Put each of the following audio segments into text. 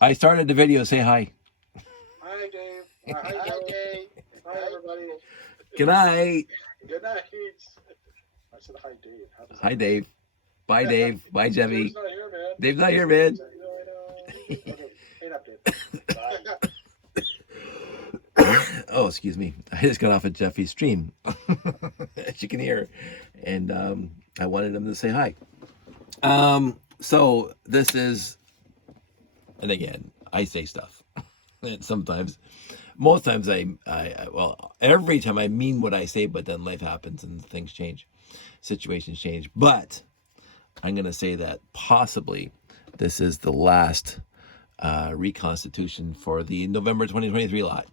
I started the video. Say hi. Hi, Dave. Hi, Joe. Hi, everybody. Good night. Good night. I said hi, Dave. How does that Hi, work? Dave. Bye, Dave. Bye, Dave's Jemmy. not here, man. Dave's not here, man. I know. Okay, hang up, Dave. Bye. Oh, excuse me. I just got off of Jeffy's stream, as you can hear, and I wanted him to say hi. So this is, and again, I say stuff. And sometimes, most times well, every time I mean what I say, but then life happens and things change, situations change. But I'm going to say that possibly this is the last reconstitution for the November 2023 lot.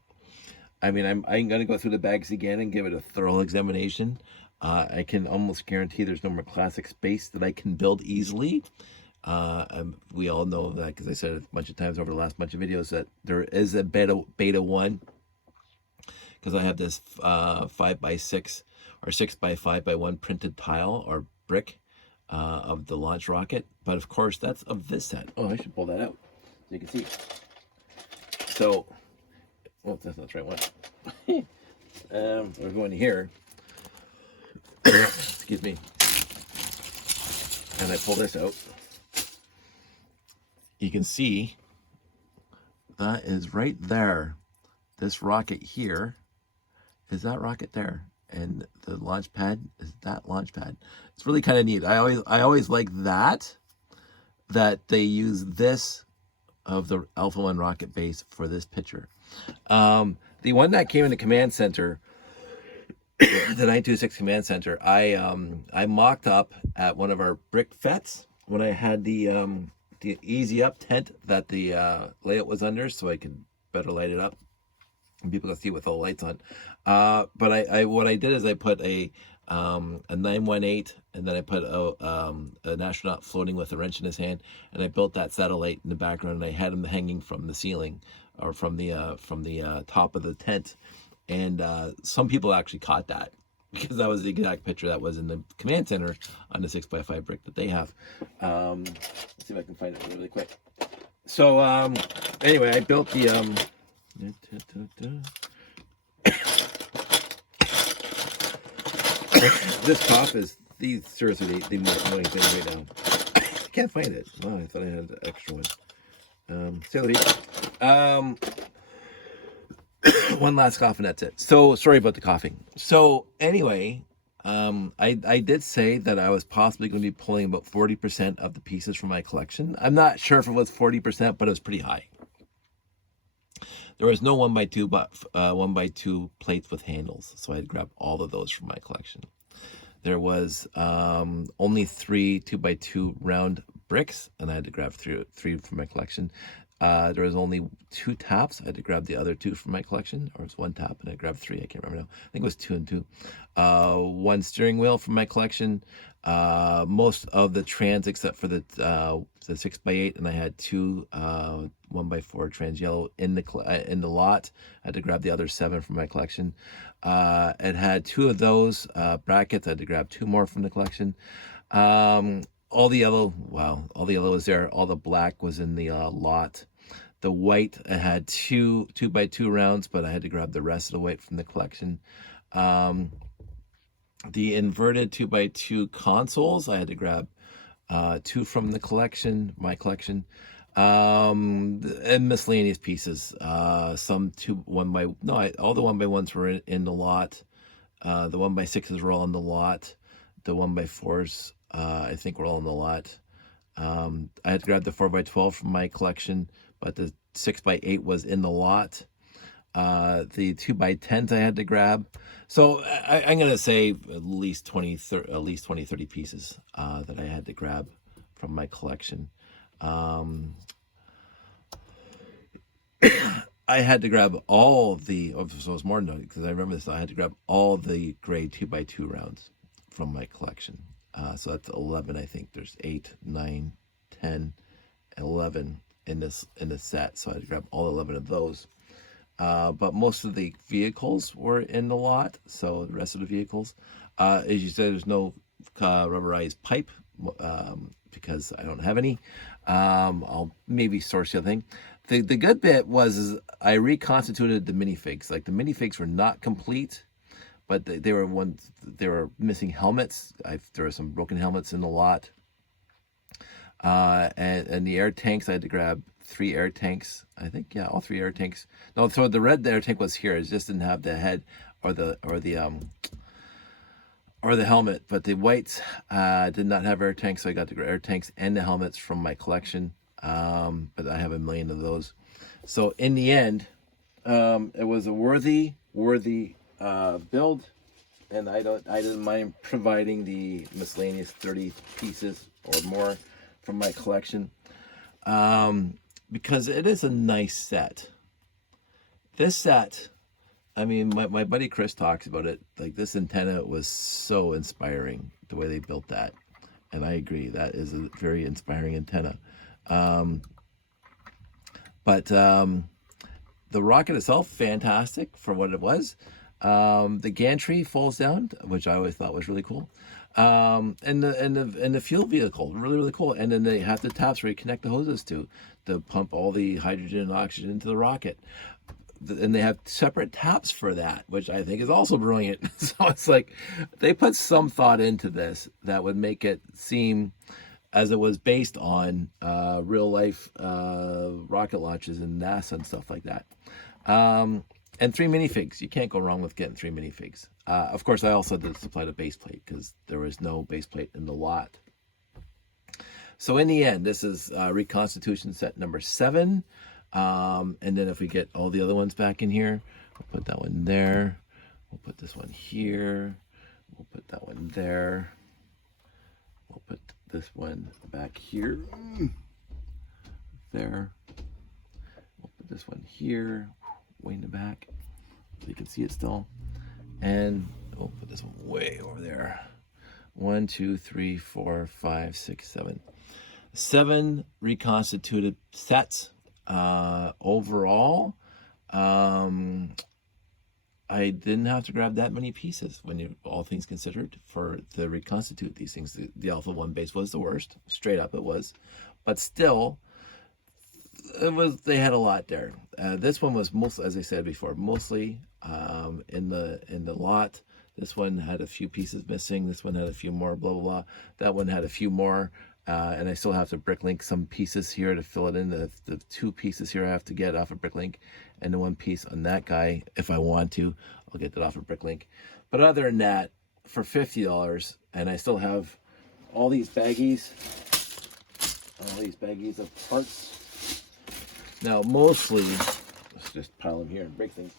I mean, I'm going to go through the bags again and give it a thorough examination. I can almost guarantee there's no more classic space that I can build easily. We all know that because I said it a bunch of times over the last bunch of videos that there is a beta 1 because I have this 5x6 or 6x5x1 printed tile or brick of the launch rocket. But of course, that's of this set. Oh, I should pull that out so you can see. So, well, that's not the right one. We're going here. Excuse me. And I pull this out. You can see that is right there. This rocket here is that rocket there, and the launch pad is that launch pad. It's really kind of neat. I always like that they use this of the Alpha 1 rocket base for this picture. The one that came in the command center, the 926 command center, I mocked up at one of our brick fets when I had the easy up tent that the layout was under, so I could better light it up and people can see with all the lights on. But I what I did is I put a 918, and then I put an astronaut floating with a wrench in his hand, and I built that satellite in the background, and I had him hanging from the ceiling or from the top of the tent, and some people actually caught that because that was the exact picture that was in the command center on the 6x5 brick that they have. Let's see if I can find it really quick. So anyway, I built the this top is these seriously the most annoying thing right now. I can't find it. Oh, I thought I had an extra one. One last cough and that's it. So sorry about the coughing. So anyway, I did say that I was possibly going to be pulling about 40% of the pieces from my collection. I'm not sure if it was 40%, but it was pretty high. There was no 1x2, but 1x2 plates with handles, so I had grabbed all of those from my collection. There was only 3 2x2 round bricks, and I had to grab three from my collection. There was only 2 taps. I had to grab the other 2 from my collection, or it was 1 tap, and I grabbed 3. I can't remember now. I think it was 2 and 2. 1 steering wheel from my collection. Most of the trans except for the 6x8, and I had 2 1x4 trans yellow in the lot. I had to grab the other 7 from my collection. It had 2 of those brackets. I had to grab 2 more from the collection. All the yellow, wow, all the yellow was there. All the black was in the lot. The white, I had 2 2x2 rounds, but I had to grab the rest of the white from the collection. The inverted 2x2 consoles, I had to grab 2 from the collection, my collection. And miscellaneous pieces. Some all the 1x1s were in the lot. The 1x6s were all in the lot. The 1x4s, I think, were all in the lot. I had to grab the 4x12 from my collection, but the 6x8 was in the lot. The 2x10s I had to grab. So I'm going to say at least 20, 30 pieces that I had to grab from my collection. I had to grab all the, so it was more than that, because I remember this, I had to grab all the gray 2x2 rounds from my collection. So that's 11, I think. There's 8, 9, 10, 11 in this set. So I had to grab all 11 of those. But most of the vehicles were in the lot. So the rest of the vehicles, as you said, there's no rubberized pipe because I don't have any. I'll maybe source the other thing. The good bit was is I reconstituted the minifigs. Like the minifigs were not complete, but they were missing helmets. There were some broken helmets in the lot. And the air tanks, I had to grab 3 air tanks. I think, yeah, all 3 air tanks. No, so the red air tank was here. It just didn't have the head or the helmet. But the whites did not have air tanks, so I got the air tanks and the helmets from my collection. But I have a million of those. So in the end, it was a worthy build, and I didn't mind providing the miscellaneous 30 pieces or more from my collection, because it is a nice set. This set, I mean, my buddy Chris talks about it. Like, this antenna was so inspiring, the way they built that. And I agree, that is a very inspiring antenna. But the rocket itself, fantastic for what it was. The gantry falls down, which I always thought was really cool. And the fuel vehicle, really cool. And then they have the taps where you connect the hoses to pump all the hydrogen and oxygen into the rocket. And they have separate taps for that, which I think is also brilliant. So it's like they put some thought into this that would make it seem as it was based on real life rocket launches and NASA and stuff like that. And 3 minifigs. You can't go wrong with getting 3 minifigs. Of course, I also did supply the base plate because there was no base plate in the lot. So in the end, this is Reconstitution set number 7. And then if we get all the other ones back in here, we'll put that one there. We'll put this one here. We'll put that one there. We'll put this one back here. There. We'll put this one here, way in the back, so you can see it still. And we'll put this one way over there. 1, 2, 3, 4, 5, 6, 7. 7 reconstituted sets. Overall, I didn't have to grab that many pieces when all things considered to reconstitute these things. The Alpha 1 base was the worst, straight up it was, but still, they had a lot there. This one was mostly, as I said before, mostly in the lot. This one had a few pieces missing. This one had a few more, blah, blah, blah. That one had a few more. And I still have to bricklink some pieces here to fill it in. The 2 pieces here I have to get off of bricklink, and the 1 piece on that guy, if I want to, I'll get that off of bricklink. But other than that, for $50, and I still have all these baggies of parts. Now, mostly, let's just pile them here and break things.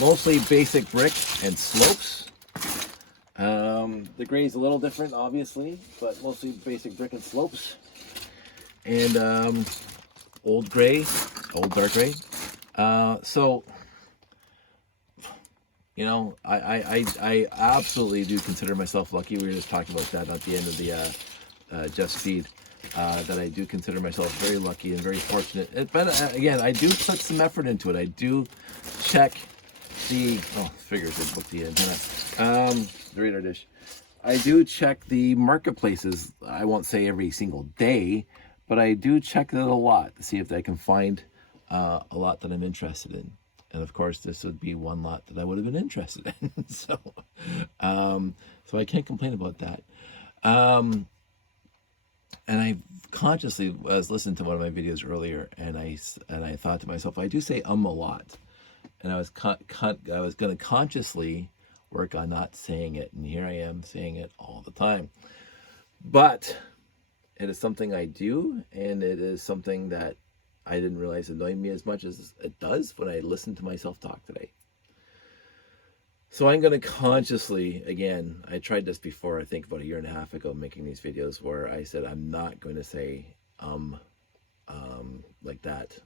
Mostly basic brick and slopes. The gray's a little different, obviously, but mostly basic brick and slopes. And old gray, old dark gray. So, you know, I absolutely do consider myself lucky. We were just talking about that at the end of the Just Feed. That I do consider myself very lucky and very fortunate. But again, I do put some effort into it. I do check the figures they booked the antenna. The radar dish. I do check the marketplaces. I won't say every single day, but I do check it a lot to see if I can find a lot that I'm interested in. And of course, this would be one lot that I would have been interested in. So I can't complain about that. And I consciously was listening to one of my videos earlier, and I thought to myself, I do say a lot, and I was going to consciously work on not saying it, and here I am saying it all the time. But it is something I do, and it is something that I didn't realize annoyed me as much as it does when I listen to myself talk today. So I'm going to consciously, again, I tried this before, I think about 1.5 years ago, making these videos where I said I'm not going to say like that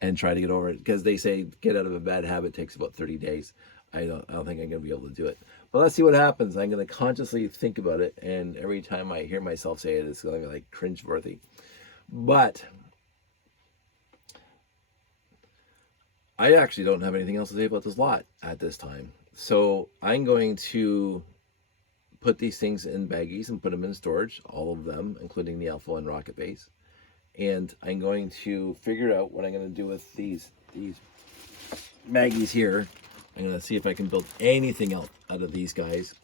and try to get over it, because they say get out of a bad habit takes about 30 days. I don't think I'm going to be able to do it. But let's see what happens. I'm going to consciously think about it, and every time I hear myself say it, it's going to be like cringeworthy. But I actually don't have anything else to say about this lot at this time. So I'm going to put these things in baggies and put them in storage, all of them, including the Alpha and Rocket Base. And I'm going to figure out what I'm going to do with these baggies here. I'm going to see if I can build anything else out of these guys.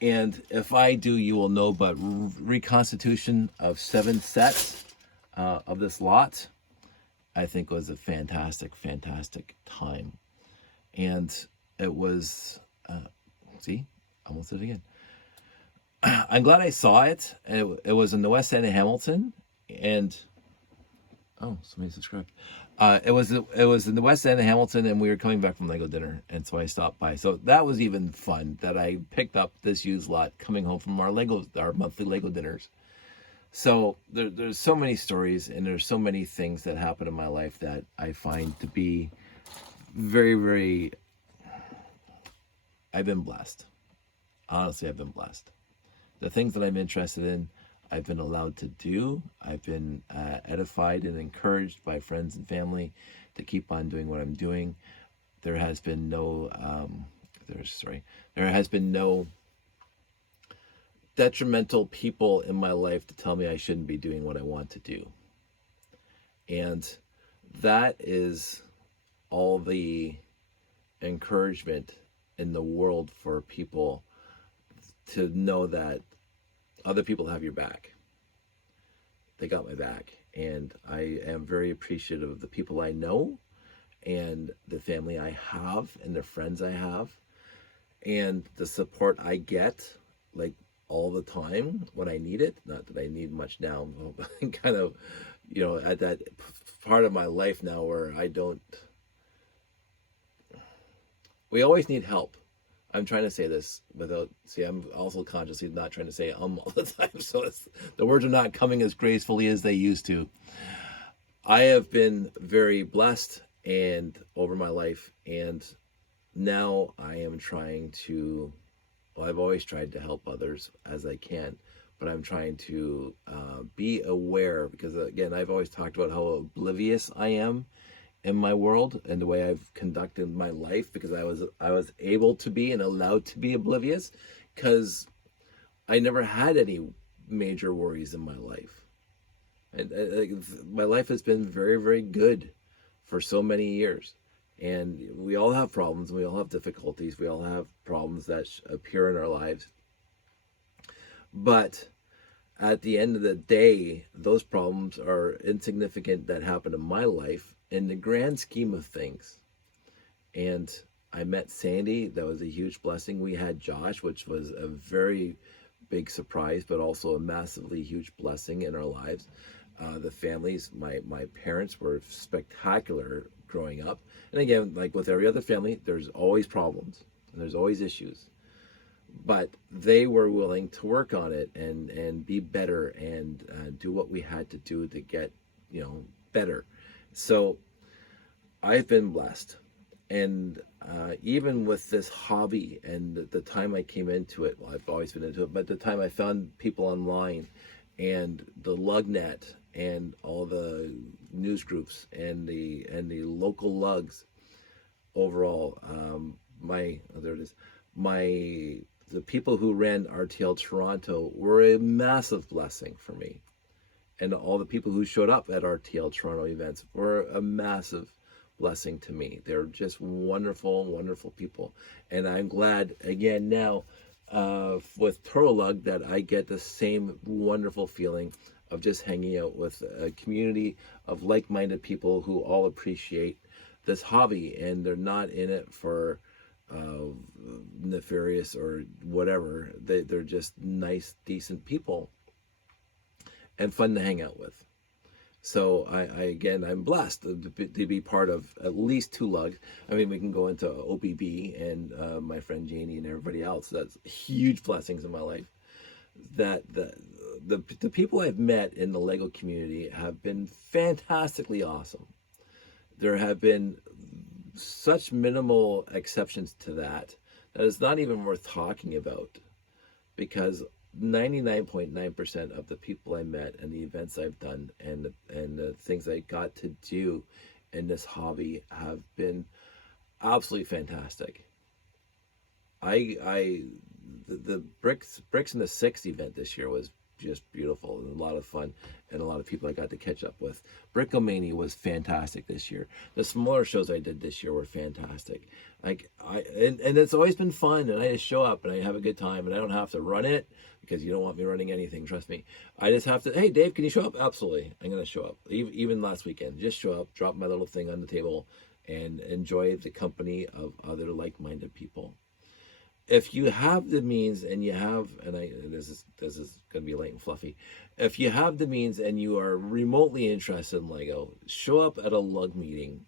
And if I do, you will know. But reconstitution of 7 sets of this lot, I think was a fantastic, fantastic time. And it was, see, almost did it again. I'm glad I saw it. It was in the West End of Hamilton, and oh, somebody subscribed. It was in the West End of Hamilton, and we were coming back from Lego dinner, and so I stopped by. So that was even fun that I picked up this used lot coming home from our monthly Lego dinners. So there's so many stories, and there's so many things that happen in my life that I find to be very, very. I've been blessed. Honestly, I've been blessed. The things that I'm interested in, I've been allowed to do. I've been edified and encouraged by friends and family to keep on doing what I'm doing. There has been no, there has been no detrimental people in my life to tell me I shouldn't be doing what I want to do. And that is all the encouragement in the world for people to know that other people have your back. They got my back, and I am very appreciative of the people I know and the family I have and the friends I have and the support I get, like, all the time when I need it. Not that I need much now. I'm kind of, at that part of my life now where we always need help. I'm trying to say this I'm also consciously not trying to say all the time, so the words are not coming as gracefully as they used to. I have been very blessed and over my life, and now I am trying to, I've always tried to help others as I can, but I'm trying to be aware, because again, I've always talked about how oblivious I am in my world and the way I've conducted my life, because I was able to be and allowed to be oblivious because I never had any major worries in my life. And my life has been very, very good for so many years. And we all have problems, we all have difficulties, we all have problems that appear in our lives. But at the end of the day, those problems are insignificant that happen in my life in the grand scheme of things. And I met Sandy. That was a huge blessing. We had Josh, which was a very big surprise, but also a massively huge blessing in our lives. The families, my parents were spectacular growing up. And again, like with every other family, there's always problems and there's always issues. But they were willing to work on it and be better and do what we had to do to get, better. So I've been blessed. And even with this hobby and the time I came into it, well, I've always been into it, but the time I found people online and the LugNet and all the news groups and the local lugs overall, the people who ran RTL Toronto were a massive blessing for me. And all the people who showed up at RTL Toronto events were a massive blessing to me. They're just wonderful, wonderful people. And I'm glad, again, now with Turolug that I get the same wonderful feeling of just hanging out with a community of like-minded people who all appreciate this hobby, and they're not in it for nefarious or whatever. They're just nice, decent people and fun to hang out with. So I'm blessed to be part of at least 2 lugs. I mean, we can go into OBB and my friend Janie and everybody else. That's huge blessings in my life. That the people I've met in the Lego community have been fantastically awesome. There have been such minimal exceptions to that it's not even worth talking about, because 99.9% of the people I met and the events I've done and the things I got to do in this hobby have been absolutely fantastic. The bricks in the Six event this year was just beautiful and a lot of fun, and a lot of people I got to catch up with. Brickomania was fantastic this year. The smaller shows I did this year were fantastic. And it's always been fun, and I just show up and I have a good time, and I don't have to run it because you don't want me running anything. Trust me. I just have to. Hey, Dave, can you show up? Absolutely, I'm gonna show up. Even last weekend, just show up, drop my little thing on the table, and enjoy the company of other like-minded people. If you have the means and you have, this is going to be light and fluffy. If you have the means and you are remotely interested in Lego, show up at a lug meeting.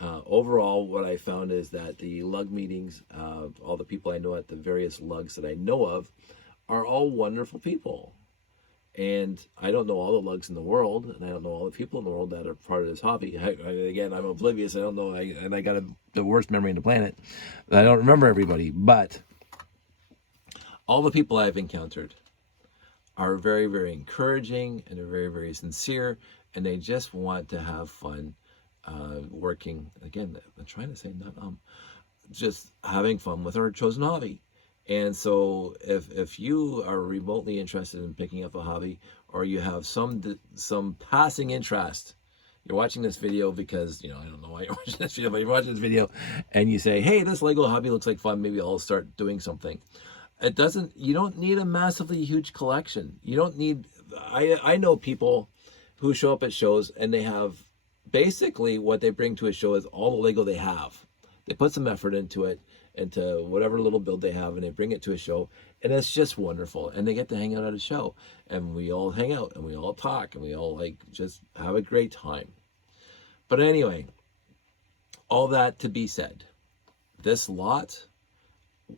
Overall, what I found is that the lug meetings, all the people I know at the various lugs that I know of, are all wonderful people. And I don't know all the lugs in the world, and I don't know all the people in the world that are part of this hobby. Again, I'm oblivious. I don't know, and I got the worst memory in the planet. I don't remember everybody, but all the people I've encountered are very, very encouraging, and they're very, very sincere, and they just want to have fun working. Again, I'm trying to say just having fun with our chosen hobby. And so if you are remotely interested in picking up a hobby, or you have some passing interest, you're watching this video because, I don't know why you're watching this video, but you're watching this video and you say, hey, this Lego hobby looks like fun. Maybe I'll start doing something. You don't need a massively huge collection. You don't need, I know people who show up at shows and they have basically what they bring to a show is all the Lego they have. They put some effort into it, into whatever little build they have, and they bring it to a show, and it's just wonderful. And they get to hang out at a show, and we all hang out, and we all talk, and we all just have a great time. But anyway, all that to be said, this lot,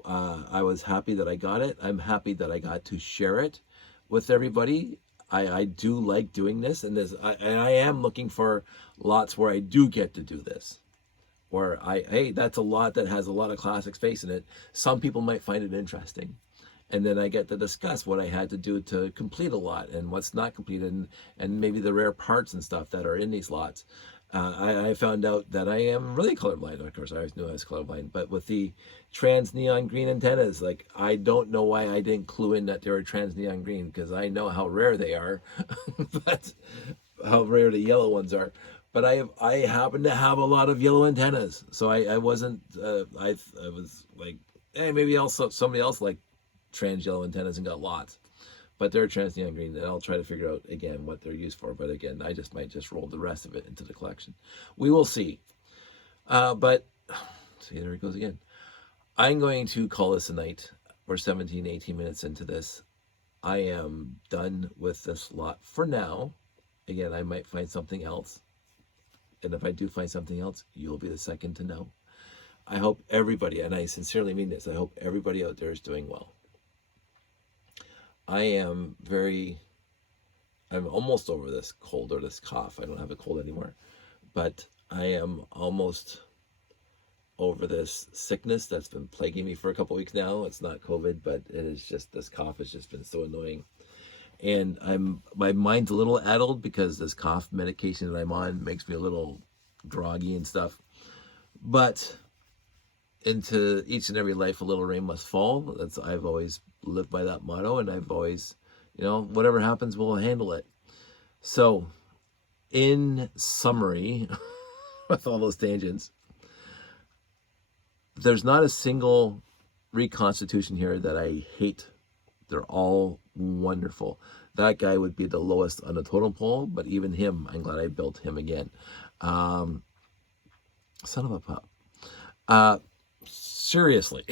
I was happy that I got it. I'm happy that I got to share it with everybody. I do like doing this, and I am looking for lots where I do get to do this. Where hey, that's a lot that has a lot of classic space in it. Some people might find it interesting. And then I get to discuss what I had to do to complete a lot and what's not completed, and maybe the rare parts and stuff that are in these lots. I found out that I am really colorblind. Of course, I always knew I was colorblind, but with the trans neon green antennas, I don't know why I didn't clue in that they were trans neon green, because I know how rare they are, but how rare the yellow ones are. But I happen to have a lot of yellow antennas, so I wasn't. I was like, hey, maybe somebody else liked trans yellow antennas and got lots. But they're trans neon green, and I'll try to figure out again what they're used for. But again, I might just roll the rest of it into the collection. We will see. But see, there it goes again. I'm going to call this a night. We're 17, 18 minutes into this. I am done with this lot for now. Again, I might find something else. And if I do find something else, you'll be the second to know. I hope everybody, and I sincerely mean this, I hope everybody out there is doing well. I'm almost over this cold or this cough. I don't have a cold anymore, but I am almost over this sickness that's been plaguing me for a couple weeks now. It's not COVID, but it is just, this cough has just been so annoying. And my mind's a little addled because this cough medication that I'm on makes me a little groggy and stuff. But into each and every life, a little rain must fall. I've always lived by that motto, and I've always, whatever happens, we'll handle it. So, in summary, with all those tangents, there's not a single Reconstitution here that I hate. They're all wonderful. That guy would be the lowest on the totem pole, but even him, I'm glad I built him again. Son of a pup. Seriously.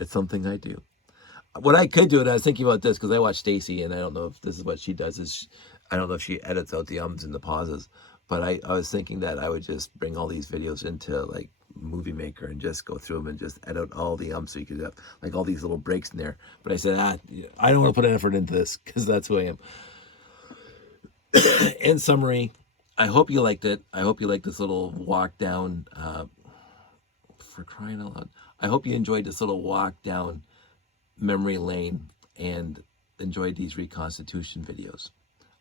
It's something I do. What I could do, and I was thinking about this because I watch Stacy, and I don't know if this is what she does. I don't know if she edits out the ums and the pauses, but I was thinking that I would just bring all these videos into Movie Maker and just go through them and just edit all the ums, so you could have all these little breaks in there. But I said, I don't want to put an effort into this because that's who I am. In summary, I hope you liked it. I hope you liked this little walk down, for crying out loud. I hope you enjoyed this little walk down memory lane and enjoyed these Reconstitution videos.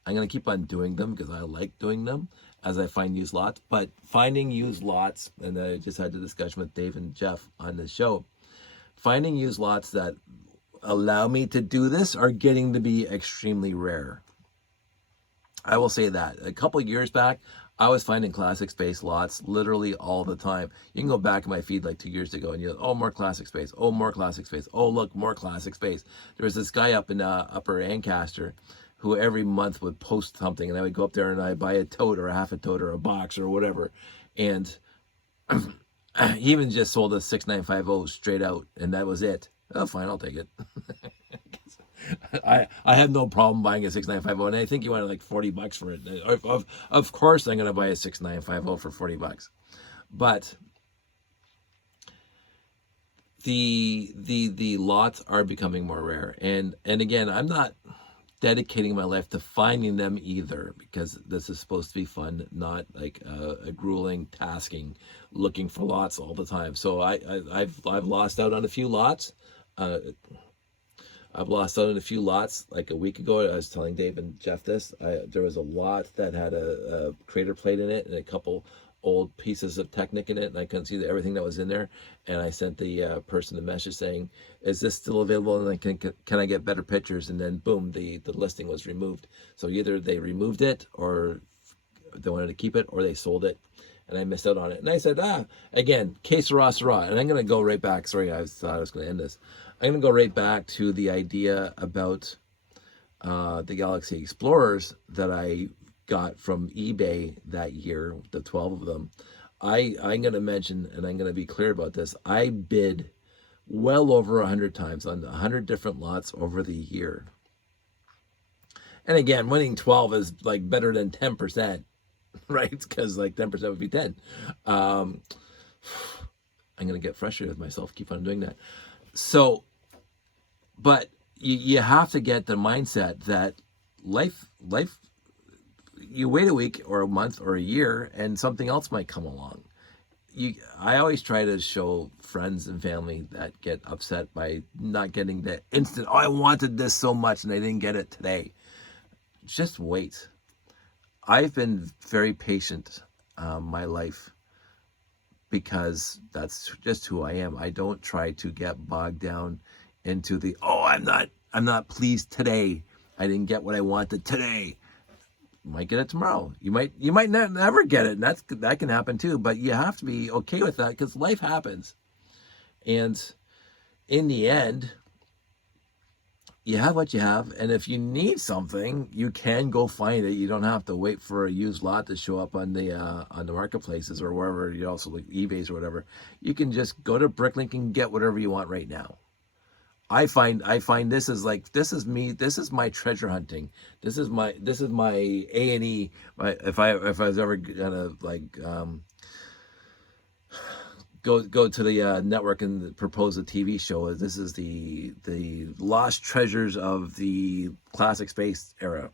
I'm going to keep on doing them because I like doing them as I find used lots. But finding used lots, and I just had a discussion with Dave and Jeff on the show, finding used lots that allow me to do this are getting to be extremely rare. I will say that. A couple of years back, I was finding classic space lots literally all the time. You can go back in my feed like 2 years ago and you're, oh, more classic space. Oh, more classic space. Oh, look, more classic space. There was this guy up in Upper Ancaster who every month would post something, and I would go up there and I'd buy a tote or a half a tote or a box or whatever. And he even just sold a 6950 straight out, and that was it. Oh, fine, I'll take it. I have no problem buying a 6950, and I think he wanted like $40 for it. Of course, I'm going to buy a 6950 for $40. But the lots are becoming more rare, and again, I'm not dedicating my life to finding them either, because this is supposed to be fun, not like a grueling tasking looking for lots all the time. So I've lost out on a few lots. I've lost out on a few lots. Like a week ago, I was telling Dave and Jeff this. There was a lot that had a crater plate in it and a couple old pieces of Technic in it, and I couldn't see everything that was in there. And I sent the person a message saying, "Is this still available? And can I get better pictures?" And then boom, the listing was removed. So either they removed it, or they wanted to keep it, or they sold it, and I missed out on it. And I said, again, que sera, sera. And I'm going to go right back. Sorry, I thought I was going to end this. I'm going to go right back to the idea about the Galaxy Explorers that I got from eBay that year, the 12 of them. I'm going to mention, and I'm going to be clear about this, I bid well over 100 times on 100 different lots over the year. And again, winning 12 is like better than 10%, right? Because like 10% would be 10. I'm going to get frustrated with myself, keep on doing that. So, but you have to get the mindset that life, you wait a week or a month or a year and something else might come along. I always try to show friends and family that get upset by not getting the instant, oh, I wanted this so much and I didn't get it today. Just wait. I've been very patient my life, because that's just who I am. I don't try to get bogged down into the, oh, I'm not pleased today. I didn't get what I wanted today. You might get it tomorrow. You might never get it, and that can happen too. But you have to be okay with that, because life happens. And in the end, you have what you have, and if you need something, you can go find it. You don't have to wait for a used lot to show up on the marketplaces or wherever, you also like eBay's or whatever. You can just go to Bricklink and get whatever you want right now. I find this is me. This is my treasure hunting. This is my A&E. If I was ever gonna like go to the network and propose a TV show, this is the lost treasures of the classic space era.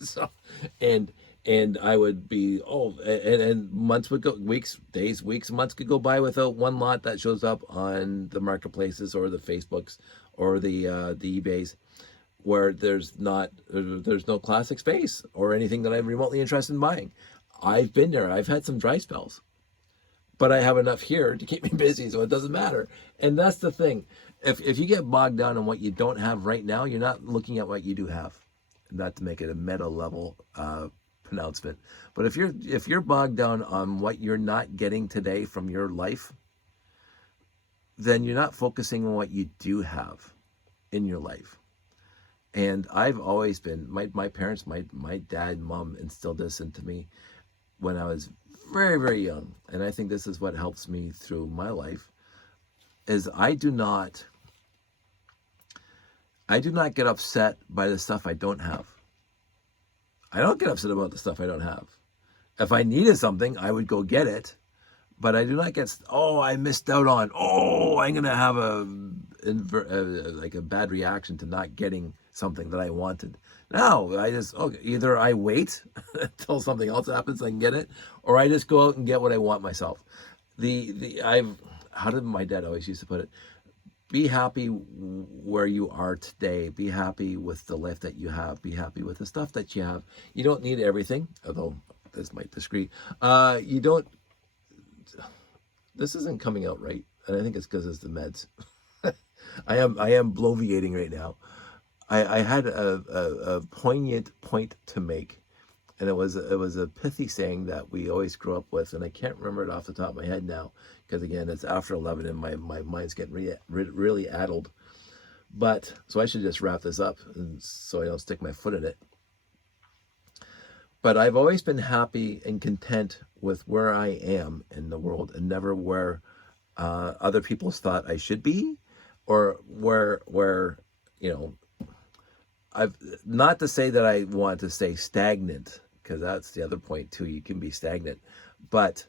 So, and I would be, and months would go, weeks, days, weeks, months could go by without one lot that shows up on the marketplaces or the Facebooks or the eBays, where there's no classic space or anything that I'm remotely interested in buying. I've been there. I've had some dry spells, but I have enough here to keep me busy, so it doesn't matter. And that's the thing. If you get bogged down on what you don't have right now, you're not looking at what you do have. Not to make it a meta level pronouncement, but if you're bogged down on what you're not getting today from your life, then you're not focusing on what you do have in your life. And I've always been, my parents, my dad and mom instilled this into me when I was very, very young. And I think this is what helps me through my life, is I do not get upset by the stuff I don't have. I don't get upset about the stuff I don't have. If I needed something, I would go get it. But I do not get, I missed out on, I'm going to have a bad reaction to not getting something that I wanted. No, I just, either I wait until something else happens, I can get it, or I just go out and get what I want myself. How did my dad always used to put it? be happy where you are today. Be happy with the life that you have. Be happy with the stuff that you have. You don't need everything, although this might disagree. You don't. This isn't coming out right, and I think it's because it's the meds. I am bloviating right now. I had a poignant point to make, and it was a pithy saying that we always grew up with, and I can't remember it off the top of my head now because again it's after 11 and my mind's getting really addled. But so I should just wrap this up, and so I don't stick my foot in it. But I've always been happy and content with where I am in the world, and never where other people thought I should be, or where you know. I've not to say that I want to stay stagnant, because that's the other point too. You can be stagnant, but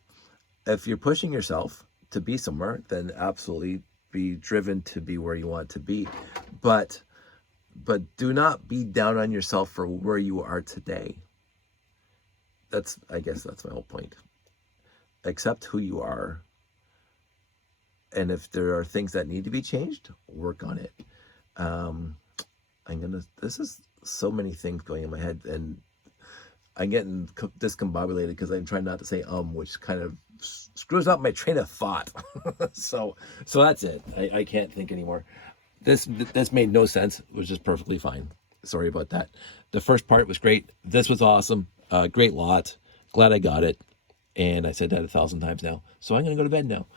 if you're pushing yourself to be somewhere, then absolutely be driven to be where you want to be. But do not be down on yourself for where you are today. I guess that's my whole point. Accept who you are, and if there are things that need to be changed, work on it. This is so many things going in my head, and I'm getting discombobulated because I'm trying not to say which kind of screws up my train of thought. so that's it. I can't think anymore. This made no sense. It was just perfectly fine. Sorry about that. The first part was great. This was awesome. Great lot. Glad I got it. And I said that 1,000 times now. So I'm going to go to bed now.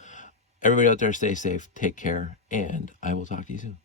Everybody out there, stay safe, take care, and I will talk to you soon.